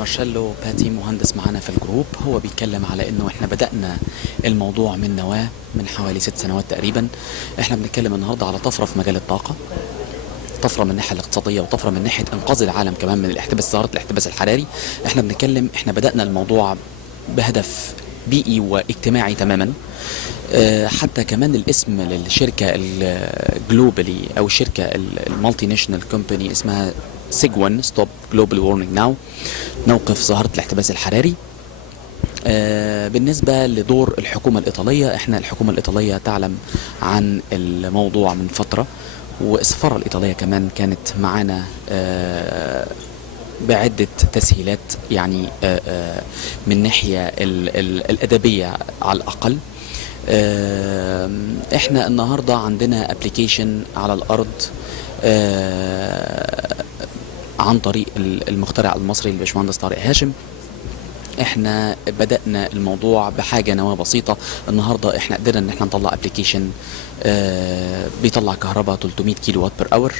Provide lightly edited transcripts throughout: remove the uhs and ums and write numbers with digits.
مارشيلو باتي مهندس معانا في الجروب. هو بيتكلم على انه احنا بدأنا الموضوع من نواة من حوالي 6 سنوات تقريبا. احنا بنتكلم النهارده على طفرة في مجال الطاقة، طفرة من الناحية الاقتصادية وطفرة من ناحية انقاذ العالم كمان من ظاهرة الاحتباس الحراري. احنا بدأنا الموضوع بهدف بيئي واجتماعي تماما. حتى كمان الاسم للشركة الجلوبالي او الشركة المالتي ناشونال كومباني اسمها سيجوان ستوب جلوبال وورمينج ناو، نوقف ظاهرة الاحتباس الحراري. بالنسبة لدور الحكومة الإيطالية، احنا الحكومة الإيطالية تعلم عن الموضوع من فترة، والسفارة الإيطالية كمان كانت معانا بعدة تسهيلات، يعني من ناحية الأدبية على الأقل. احنا النهاردة عندنا ابليكيشن على الأرض عن طريق المخترع المصري الباشمهندس طارق هاشم. احنا بدأنا الموضوع بحاجة نواة بسيطة. النهاردة احنا قدرنا ان احنا نطلع ابليكيشن بيطلع كهرباء 300 كيلو وات بر اور.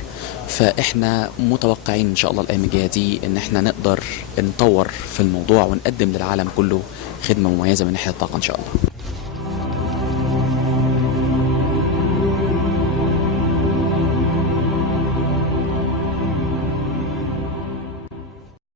فاحنا متوقعين ان شاء الله الايام الجاية دي ان احنا نقدر نطور في الموضوع ونقدم للعالم كله خدمة مميزة من ناحية الطاقة ان شاء الله.